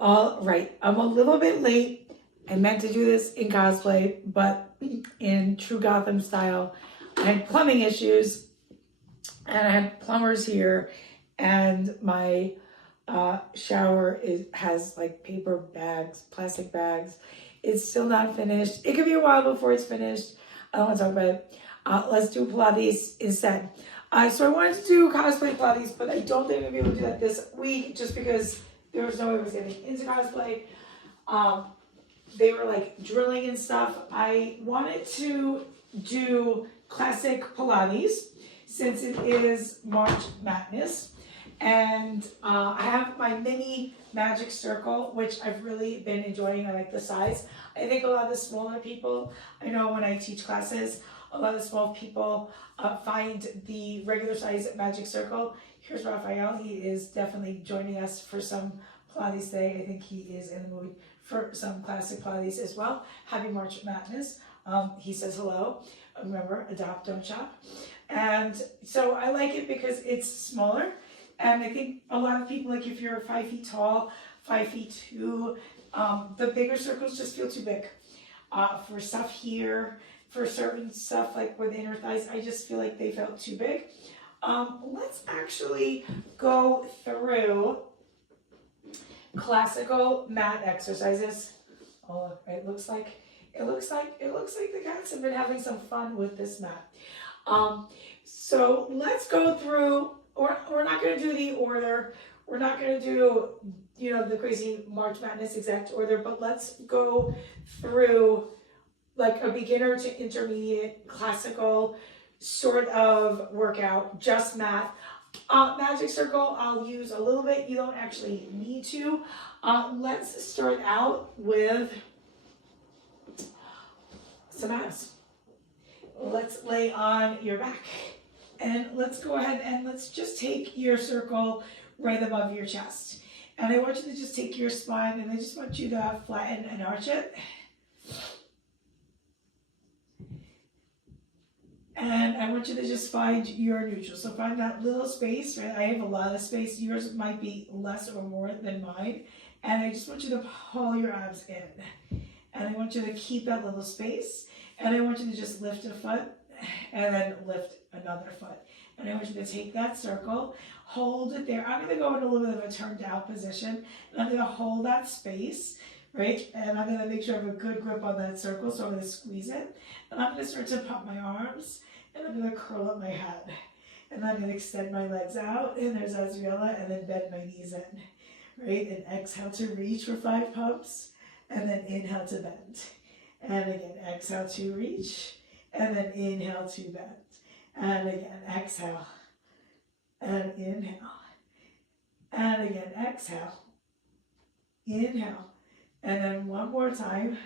All right, I'm a little bit late. I meant to do this in cosplay, but in true Gotham style. I had plumbing issues, and I had plumbers here, and my shower has like paper bags, plastic bags. It's still not finished. It could be a while before it's finished. I don't want to talk about it. Let's do Pilates instead. So I wanted to do cosplay Pilates, but I don't think I'm gonna be able to do that this week just because there was no way I was getting into cosplay. They were like drilling and stuff. I wanted to do classic Pilates since it is March Madness. And I have my mini magic circle, which I've really been enjoying. I like the size. I think a lot of the smaller people, I know when I teach classes, a lot of the small people find the regular size magic circle. Here's Raphael. He is definitely joining us for some Pilates day. I think he is in the mood for some classic Pilates as well. Happy March Madness. He says hello. Remember, adopt, don't shop. And so I like it because it's smaller. And I think a lot of people, like if you're 5 feet tall, 5'2", the bigger circles just feel too big. For stuff here, for certain stuff like with inner thighs, I just feel like they felt too big. Let's actually go through classical mat exercises. Oh, it looks like the cats have been having some fun with this mat. So let's go through. We're not going to do the order. We're not going to do, the crazy March Madness exact order, but let's go through like a beginner to intermediate classical sort of workout, just mat. Magic circle, I'll use a little bit. You don't actually need to. Let's start out with some abs. Let's lay on your back. And let's go ahead and let's just take your circle right above your chest. And I want you to just take your spine and I just want you to flatten and arch it. And I want you to just find your neutral. So find that little space, right? I have a lot of space. Yours might be less or more than mine. And I just want you to pull your abs in. And I want you to keep that little space. And I want you to just lift a foot and then lift another foot. And I want you to take that circle, hold it there. I'm going to go in a little bit of a turned out position. And I'm going to hold that space, right? And I'm going to make sure I have a good grip on that circle. So I'm going to squeeze it. And I'm going to start to pump my arms. And I'm going to curl up my head. And I'm going to extend my legs out. And there's Azriela. And then bend my knees in, right? And exhale to reach for 5 pumps. And then inhale to bend. And again, exhale to reach. And then inhale to bend. And again, exhale. And inhale. And again, exhale. Inhale. And then one more time.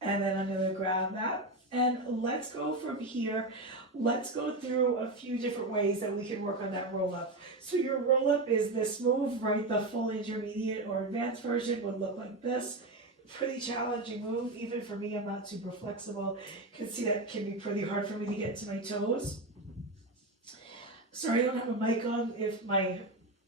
And then I'm going to grab that. And let's go from here. Let's go through a few different ways that we can work on that roll up. So your roll up is this move, right? The full intermediate or advanced version would look like this. Pretty challenging move. Even for me, I'm not super flexible. You can see that it can be pretty hard for me to get to my toes. Sorry, I don't have a mic on. If my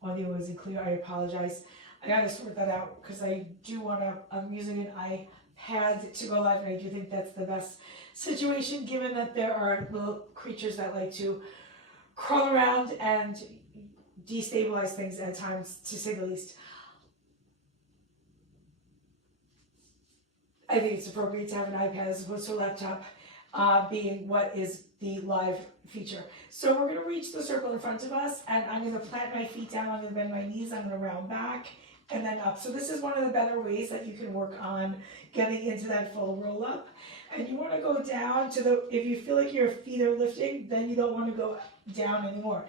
audio isn't clear, I apologize. I gotta sort that out because I do want to, I'm using an iPad to go live, and I do think that's the best situation given that there are little creatures that like to crawl around and destabilize things at times, to say the least. I think it's appropriate to have an iPad as opposed to a laptop, being what is the live feature. So we're going to reach the circle in front of us, and I'm going to plant my feet down, I'm going to bend my knees, I'm going to round back, and then up. So this is one of the better ways that you can work on getting into that full roll up. And you want to go down to the, if you feel like your feet are lifting, then you don't want to go down anymore.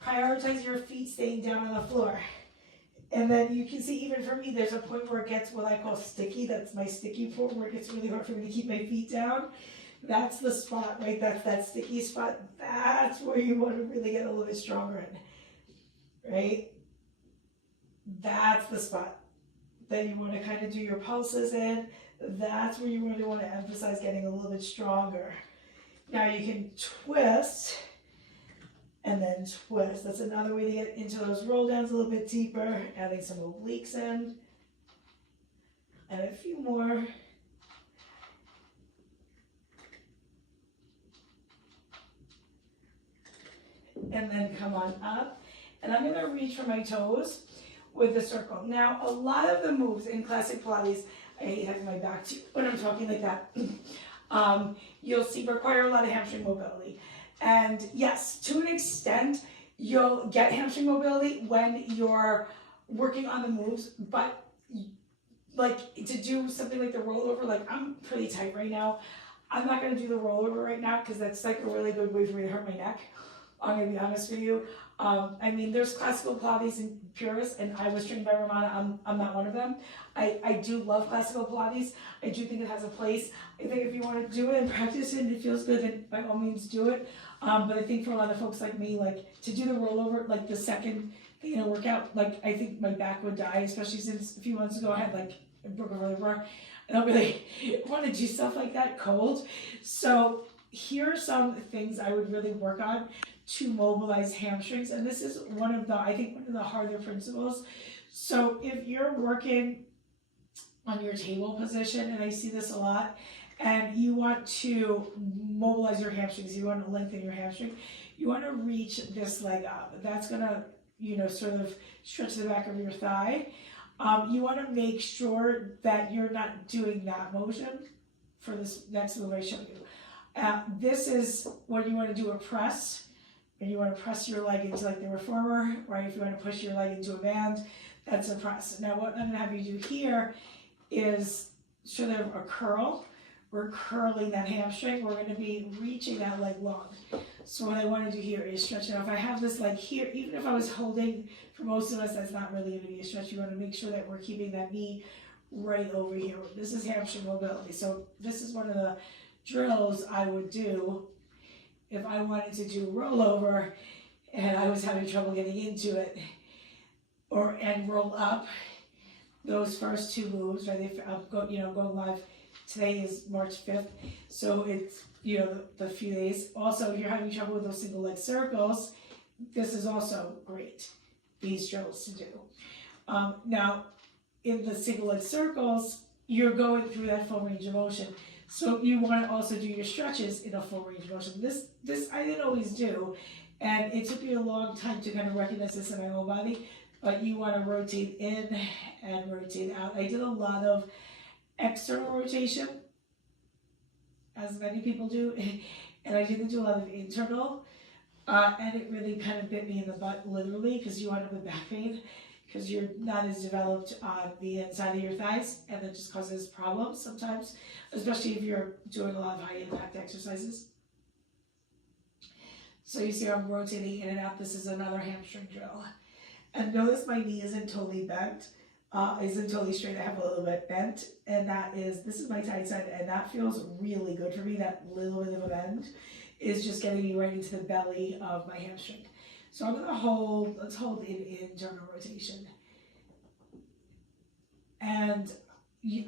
Prioritize your feet staying down on the floor. And then you can see, even for me, there's a point where it gets what I call sticky. That's my sticky point, where it gets really hard for me to keep my feet down. That's the spot, right? That's that sticky spot. That's where you want to really get a little bit stronger in, right? That's the spot that you want to kind of do your pulses in. That's where you really want to emphasize getting a little bit stronger. Now you can twist and then twist. That's another way to get into those roll downs a little bit deeper, adding some obliques in. And a few more. And then come on up. And I'm gonna reach for my toes with the circle. Now, a lot of the moves in classic Pilates, I hate having my back to when I'm talking like that, you'll see require a lot of hamstring mobility. And yes, to an extent, you'll get hamstring mobility when you're working on the moves, but like to do something like the rollover, like I'm pretty tight right now. I'm not gonna do the rollover right now because that's like a really good way for me to hurt my neck. I'm gonna be honest with you. I mean, there's classical Pilates and purists, and I was trained by Romana. I'm not one of them. I do love classical Pilates. I do think it has a place. I think if you want to do it and practice it and it feels good, then by all means do it. But I think for a lot of folks like me, like to do the rollover, like the second workout, like I think my back would die, especially since a few months ago I had like a broken vertebra. I don't really want to do stuff like that cold. So here are some things I would really work on to mobilize hamstrings, and this is one of the harder principles. So if you're working on your table position, and I see this a lot, and you want to mobilize your hamstrings, you want to lengthen your hamstring, you want to reach this leg up. That's gonna, sort of stretch the back of your thigh. You want to make sure that you're not doing that motion for this next move I show you. This is when you want to do a press, and you want to press your leg into like the reformer, right? If you want to push your leg into a band, that's a press. Now what I'm going to have you do here is sort of a curl. We're curling that hamstring. We're going to be reaching that leg long. So what I want to do here is stretch it. Now if I have this leg here, even if I was holding, for most of us, that's not really going to be a stretch. You want to make sure that we're keeping that knee right over here. This is hamstring mobility. So this is one of the drills I would do if I wanted to do rollover and I was having trouble getting into it, and roll up. Those first two moves, right? I'm going live. Today is March 5th, so it's the few days. Also, if you're having trouble with those single leg circles, this is also great. These drills to do. Now, in the single leg circles, you're going through that full range of motion. So you want to also do your stretches in a full range of motion. This I didn't always do, and it took me a long time to kind of recognize this in my own body, but you want to rotate in and rotate out. I did a lot of external rotation, as many people do, and I didn't do a lot of internal, and it really kind of bit me in the butt, literally, because you end up with back pain, because you're not as developed on the inside of your thighs, and that just causes problems sometimes, especially if you're doing a lot of high impact exercises. So you see I'm rotating in and out. This is another hamstring drill. And notice my knee isn't totally bent, isn't totally straight. I have a little bit bent, and this is my tight side, and that feels really good for me. That little bit of a bend is just getting me right into the belly of my hamstring. So I'm gonna let's hold in internal rotation. And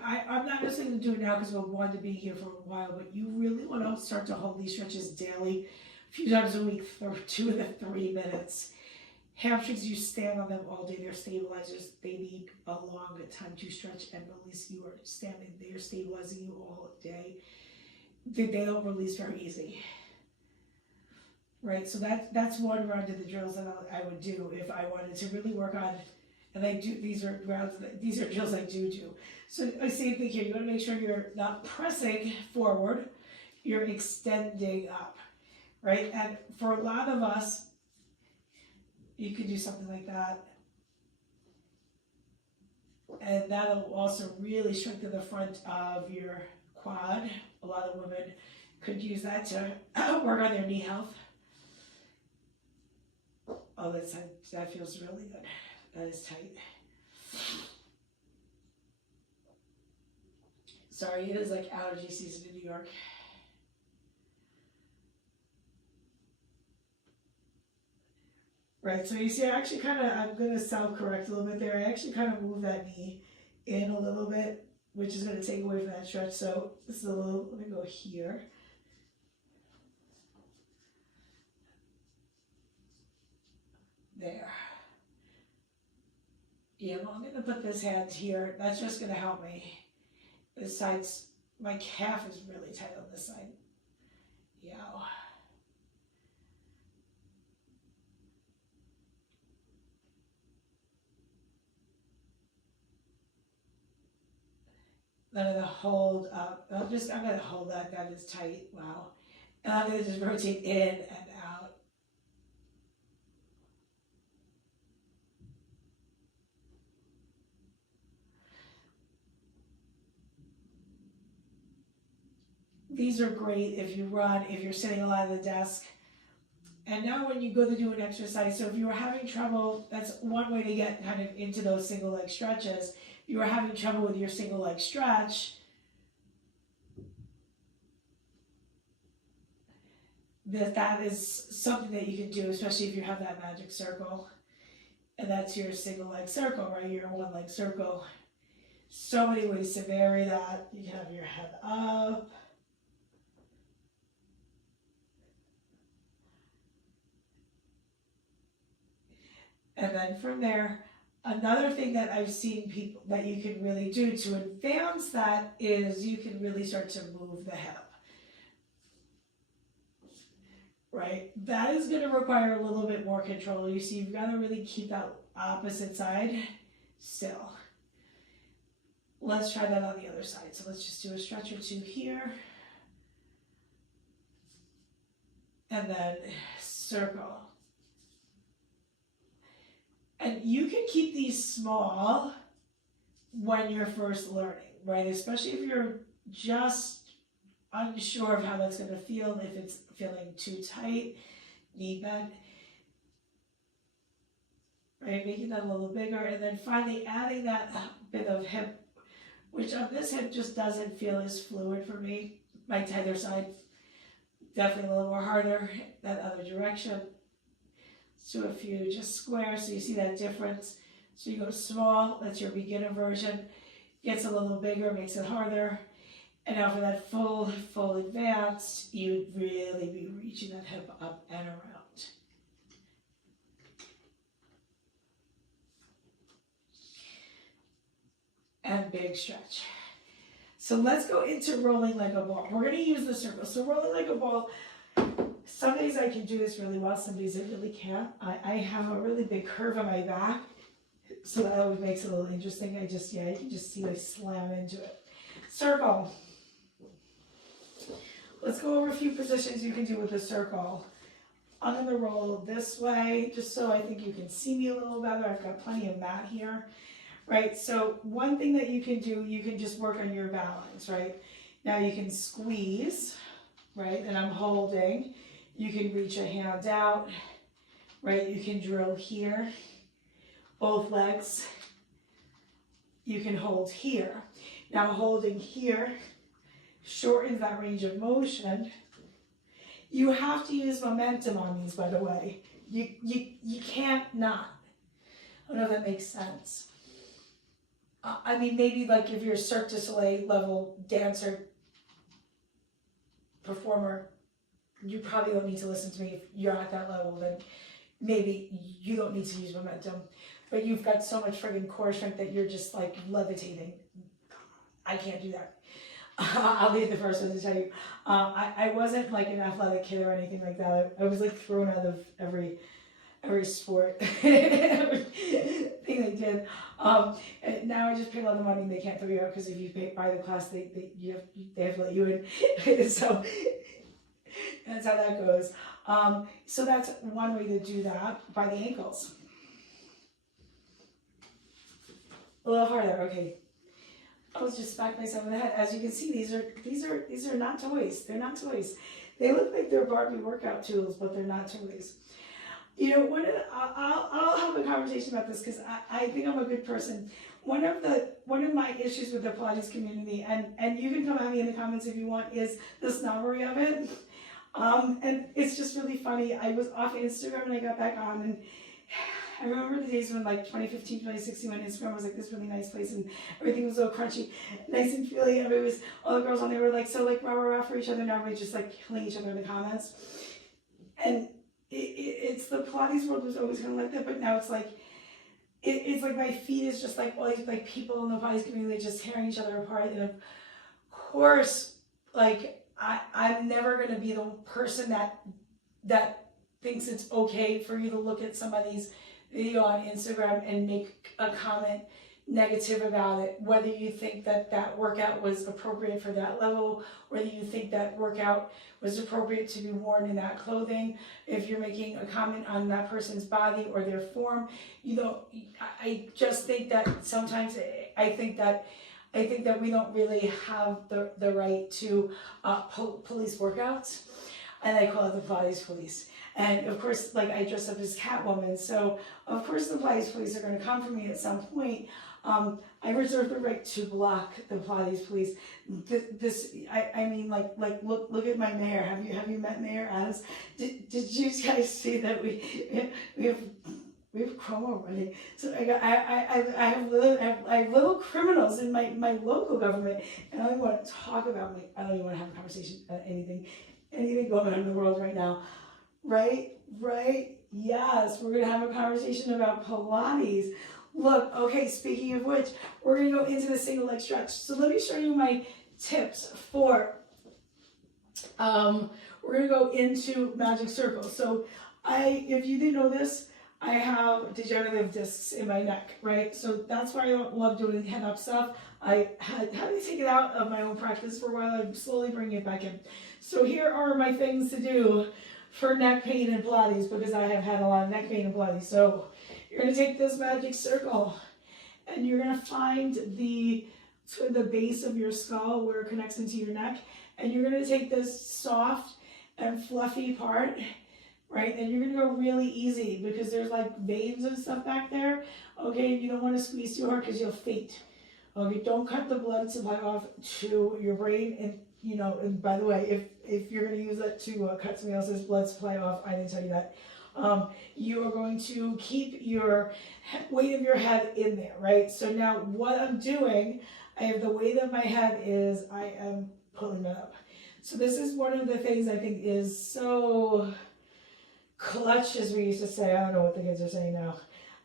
I'm not necessarily gonna do it now because we'll want to be here for a while, but you really wanna start to hold these stretches daily, a few times a week for 2 to 3 minutes. Hamstrings, you stand on them all day. They're stabilizers. They need a long time to stretch and release. You are standing there stabilizing you all day. They don't release very easy. Right, so that's one round of the drills that I would do if I wanted to really work on, and I do, these are drills I do. So same thing here, you want to make sure you're not pressing forward, you're extending up, right? And for a lot of us, you could do something like that, and that'll also really strengthen the front of your quad. A lot of women could use that to work on their knee health. Oh, that feels really good. That is tight. Sorry, it is like allergy season in New York. Right, so you see I'm going to self-correct a little bit there. I actually kind of move that knee in a little bit, which is going to take away from that stretch. So this is let me go here. There. Yeah, well, I'm going to put this hand here. That's just going to help me This side's, my calf is really tight on this side. Yeah. Then I'm gonna hold up. I'm gonna hold that is tight. Wow. And I'm gonna just rotate in and out. These are great if you run, if you're sitting a lot at the desk. And now when you go to do an exercise, so if you were having trouble, that's one way to get kind of into those single leg stretches. If you were having trouble with your single leg stretch, that is something that you can do, especially if you have that magic circle. And that's your single leg circle, right? Your one leg circle. So many ways to vary that. You can have your head up. And then from there, another thing that I've seen people that you can really do to advance that is you can really start to move the hip. Right? That is going to require a little bit more control. You see, you've got to really keep that opposite side still. Let's try that on the other side. So let's just do a stretch or two here. And then circle. And you can keep these small when you're first learning, right? Especially if you're just unsure of how that's going to feel, if it's feeling too tight, knee bend, right? Making that a little bigger, and then finally adding that bit of hip, which on this hip just doesn't feel as fluid for me. My tighter side, definitely a little more harder, that other direction. Let's do a few just square, so you see that difference. So you go small, that's your beginner version, gets a little bigger, makes it harder. And now for that full advance, you'd really be reaching that hip up and around. And big stretch. So let's go into rolling like a ball. We're gonna use the circle. So rolling like a ball, some days I can do this really well, some days I really can't. I have a really big curve on my back, so that always makes it a little interesting. You can just see I slam into it. Circle. Let's go over a few positions you can do with the circle. I'm gonna roll this way, just so I think you can see me a little better. I've got plenty of mat here, right? So one thing that you can do, you can just work on your balance, right? Now you can squeeze, right? And I'm holding. You can reach a hand out, right? You can drill here, both legs. You can hold here. Now holding here shortens that range of motion. You have to use momentum on these, by the way. You can't not. I don't know if that makes sense. I mean, maybe like if you're a Cirque du Soleil level dancer, performer, you probably don't need to listen to me. If you're at that level, then maybe you don't need to use momentum. But you've got so much friggin' core strength that you're just like levitating. I can't do that. I'll be the first one to tell you. I wasn't like an athletic kid or anything like that. I was like thrown out of every sport thing they did. And now I just pay a lot of money and they can't throw you out because if you buy the class, they have to let you in. So that's how that goes. So that's one way to do that, by the ankles. A little harder, okay. I'll just smack myself in the head. As you can see, these are not toys. They're not toys. They look like they're Barbie workout tools, but they're not toys. You know, I'll have a conversation about this because I think I'm a good person. One of my issues with the Pilates community, and you can come at me in the comments if you want, is the snobbery of it. And it's just really funny. I was off Instagram and I got back on, and I remember the days when like 2015, 2016, when Instagram was like this really nice place and everything was so crunchy, nice and feely. And it was all the girls on there were like so like rah rah rah for each other. Now everybody's just like killing each other in the comments. And it's the Pilates world was always kind of like that, but now it's like it's like my feed is just like all these like people in the Pilates community just tearing each other apart in a course, like I'm never gonna be the person that thinks it's okay for you to look at somebody's video on Instagram and make a comment negative about it, whether you think that workout was appropriate for that level, whether you think that workout was appropriate to be worn in that clothing, if you're making a comment on that person's body or their form. I just think that sometimes I think that we don't really have the right to police workouts, and I call it the Pilates police. And of course, like I dress up as Catwoman, so of course the Pilates police are going to come for me at some point. I reserve the right to block the Pilates police. I mean, look at my mayor. Have you met Mayor Adams? Did you guys see that we have Chrome already? So I have little criminals in my local government, and I don't even want to talk about I don't even want to have a conversation about anything going on in the world right now. Right? Yes, we're gonna have a conversation about Pilates. Look, okay, speaking of which, we're gonna go into the single leg stretch. So let me show you my tips for, we're gonna go into Magic Circle. So if you didn't know this, I have degenerative discs in my neck, right? So that's why I don't love doing head up stuff. I had to take it out of my own practice for a while. I'm slowly bringing it back in. So here are my things to do for neck pain and Pilates, because I have had a lot of neck pain and Pilates. So you're going to take this Magic Circle and you're going to find the base of your skull where it connects into your neck, and you're going to take this soft and fluffy part, right? And you're going to go really easy because there's like veins and stuff back there. Okay, you don't want to squeeze too hard because you'll faint. Okay, don't cut the blood supply off to your brain. And and by the way, if you're going to use that to cut somebody else's blood supply off, I didn't tell you that. You are going to keep your weight of your head in there, right? So now what I'm doing, I have the weight of my head is I am pulling that up. So this is one of the things I think is so clutch, as we used to say. I don't know what the kids are saying now.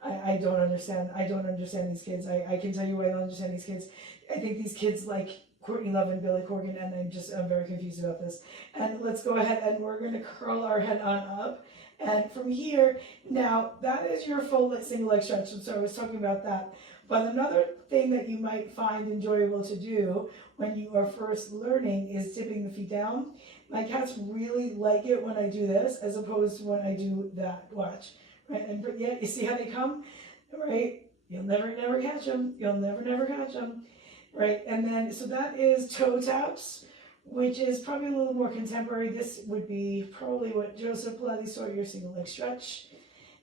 I don't understand. I don't understand these kids. I can tell you why I don't understand these kids. I think these kids like Courtney Love and Billy Corgan, and I'm very confused about this. And let's go ahead and we're going to curl our head on up. And from here, now that is your full single leg stretch. So I was talking about that. But another thing that you might find enjoyable to do when you are first learning is dipping the feet down. My cats really like it when I do this as opposed to when I do that. Watch. Right? And yeah, you see how they come? Right? You'll never catch them. You'll never catch them. Right? And then, so that is toe taps, which is probably a little more contemporary. This would be probably what Joseph Pilates saw, your single leg stretch.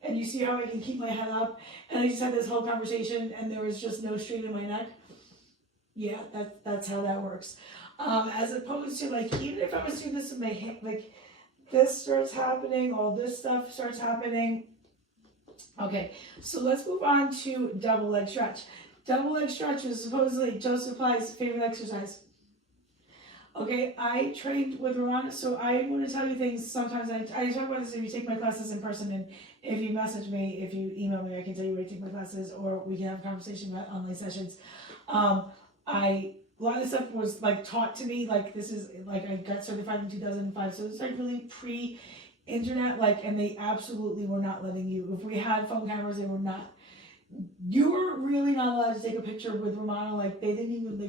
And you see how I can keep my head up. And I just had this whole conversation and there was just no strain in my neck. Yeah, that's how that works. As opposed to like, even if I was doing this with my hand, like this starts happening, all this stuff starts happening. Okay, so let's move on to double leg stretch. Double leg stretch is supposedly Joseph Pilates' favorite exercise. Okay, I trained with Ron, so I want to tell you things. Sometimes I talk about this if you take my classes in person, and if you message me, if you email me, I can tell you where to take my classes, or we can have a conversation about online sessions. A lot of stuff was like taught to me, like this is like I got certified in 2005, so it's like really pre-internet, like, and they absolutely were not letting you. If we had phone cameras, they were not. You were really not allowed to take a picture with Romano. Like they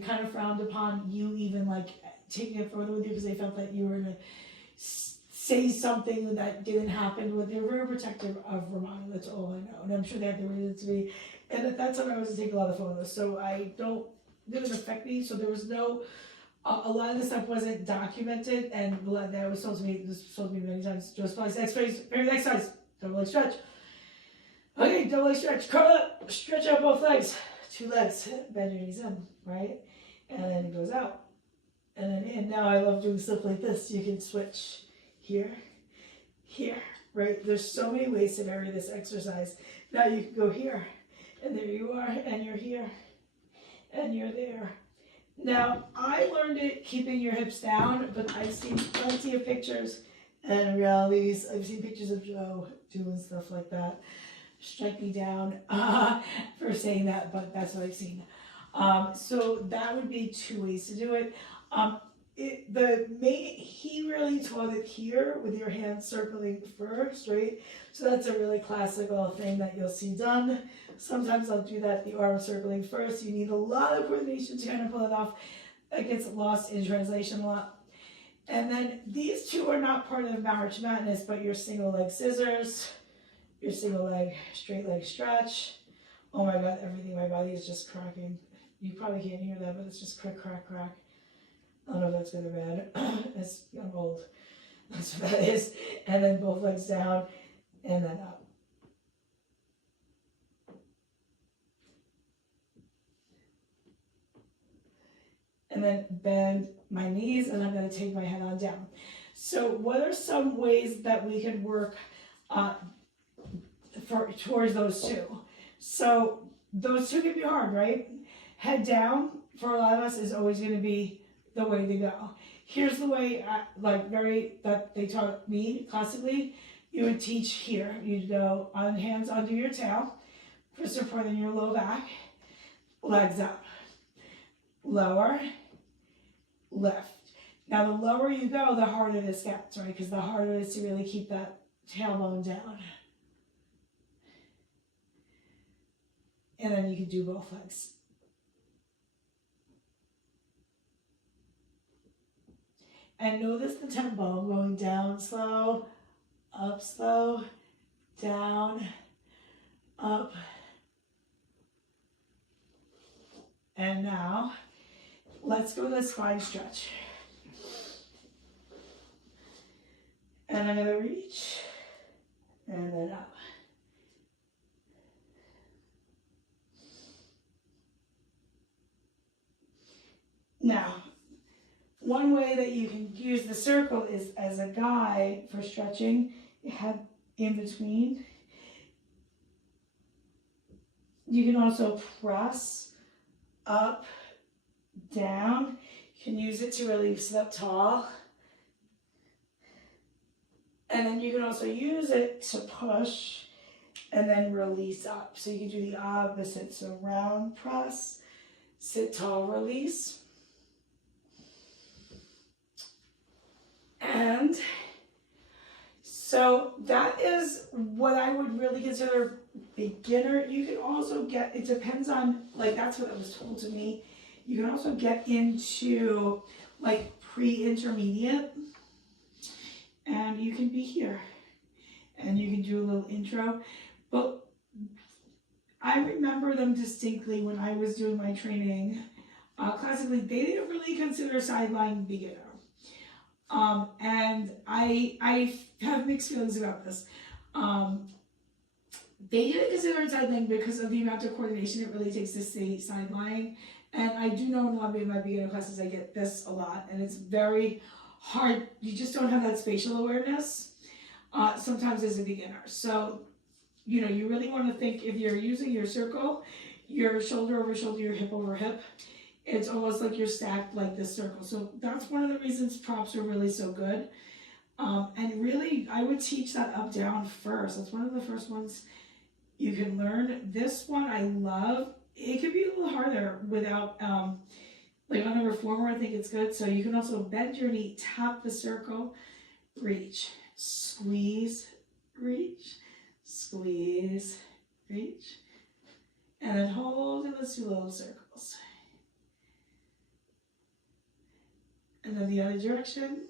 kind of frowned upon you even like taking a photo with you because they felt that you were gonna say something that didn't happen. But they were very protective of Romano. That's all I know, and I'm sure they had the reason to be. And at that time, I was to take a lot of photos, so it didn't affect me. So there was no. A lot of the stuff wasn't documented, and that was told to me. This was told to me many times. Just like exercise, double leg stretch. Okay, double leg stretch. Curl up, stretch out both legs. 2 legs, bend your knees in, right? And then it goes out. And then in. Now I love doing stuff like this. You can switch here, right? There's so many ways to vary this exercise. Now you can go here, and there you are, and you're here, and you're there. Now, I learned it keeping your hips down, but I've seen plenty of pictures and realities. I've seen pictures of Joe doing stuff like that. Strike me down for saying that, but that's what I've seen. So that would be 2 ways to do it. Um, he really taught it here with your hands circling first, right? So that's a really classical thing that you'll see done. Sometimes I'll do that, the arm circling first. You need a lot of coordination to kind of pull it off. It gets lost in translation a lot. And then these two are not part of March Madness, but your single leg scissors, your single leg, straight leg stretch. Oh my God, everything, my body is just cracking. You probably can't hear that, but it's just crack, crack, crack. I don't know if that's good or bad. I'm old. That's what that is. And then both legs down and then up. And then bend my knees, and I'm going to take my head on down. So what are some ways that we can work towards those two? So those two can be hard, right? Head down for a lot of us is always going to be the way to go. Here's the way, that they taught me classically. You would teach here. You'd go on hands under your tail for support in your low back, legs up, lower, lift. Now the lower you go, the harder this gets, right? Because the harder it is to really keep that tailbone down. And then you can do both legs. And notice the tempo. I'm going down slow, up slow, down, up. And now, let's go to the spine stretch. And I'm going to reach, and then up. Now, one way that you can use the circle is as a guide for stretching. You have in between. You can also press up, down. You can use it to really sit up tall. And then you can also use it to push and then release up. So you can do the opposite. So round press, sit tall, release. And so that is what I would really consider beginner. You can also get, it depends on, that's what was told to me. You can also get into pre-intermediate, and you can be here and you can do a little intro. But I remember them distinctly when I was doing my training classically. They didn't really consider sideline beginner. And I have mixed feelings about this. They didn't consider it sideline because of the amount of coordination it really takes to stay sideline. And I do know in a lot of my beginner classes I get this a lot, and it's very hard. You just don't have that spatial awareness sometimes as a beginner. So, you really want to think, if you're using your circle, your shoulder over shoulder, your hip over hip, it's almost like you're stacked like this circle. So that's one of the reasons props are really so good. And really, I would teach that up down first. That's one of the first ones you can learn. This one I love. It could be a little harder without, on a reformer, I think it's good. So you can also bend your knee, tap the circle, reach, squeeze, reach, squeeze, reach, and then hold in the two little circles. And then the other direction.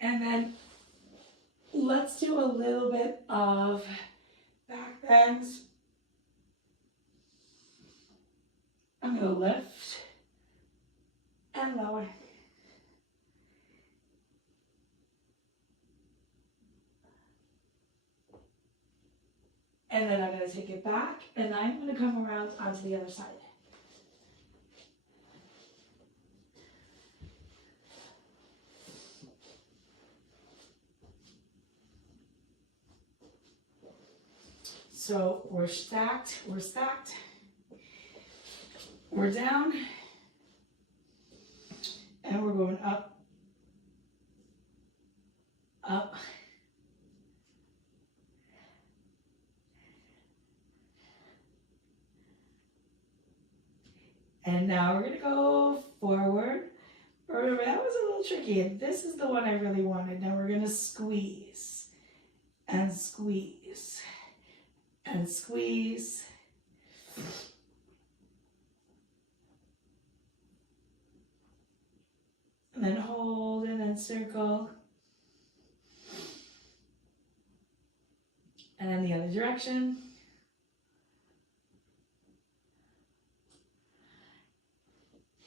And then let's do a little bit of back bends. I'm going to lift and lower. And then I'm going to take it back, and I'm going to come around onto the other side. So we're stacked, we're down, and we're going up, up, And now we're gonna go forward. Remember, that was a little tricky, and this is the one I really wanted. Now we're gonna squeeze, and squeeze, and squeeze. And then hold, and then circle. And then the other direction.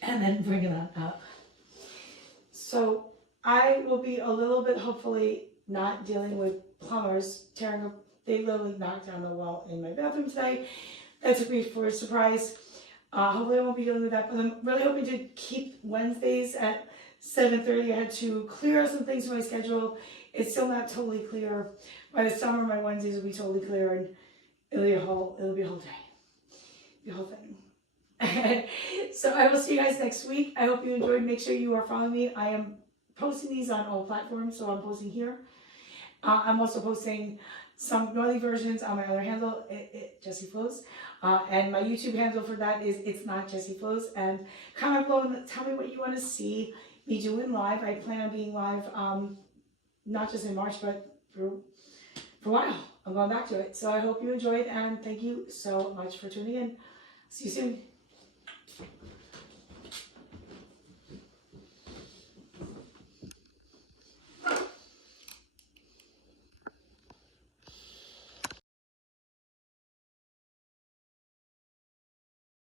And then bring it on up. So I will be a little bit, hopefully, not dealing with plumbers tearing up. They literally knocked down the wall in my bathroom today. That took me for a surprise. Hopefully I won't be dealing with that, but I'm really hoping to keep Wednesdays at 7:30. I had to clear out some things from my schedule. It's still not totally clear. By the summer, my Wednesdays will be totally clear, and it'll be a whole day, the whole thing. So I will see you guys next week. I hope you enjoyed. Make sure you are following me. I am posting these on all platforms, so I'm posting here. I'm also posting some Norley versions on my other handle, Jessie Flows. And my YouTube handle for that is It's Not Jessie Flows. And comment below and tell me what you want to see me doing live. I plan on being live, not just in March, but for a while. I'm going back to it. So I hope you enjoyed, and thank you so much for tuning in. See you soon.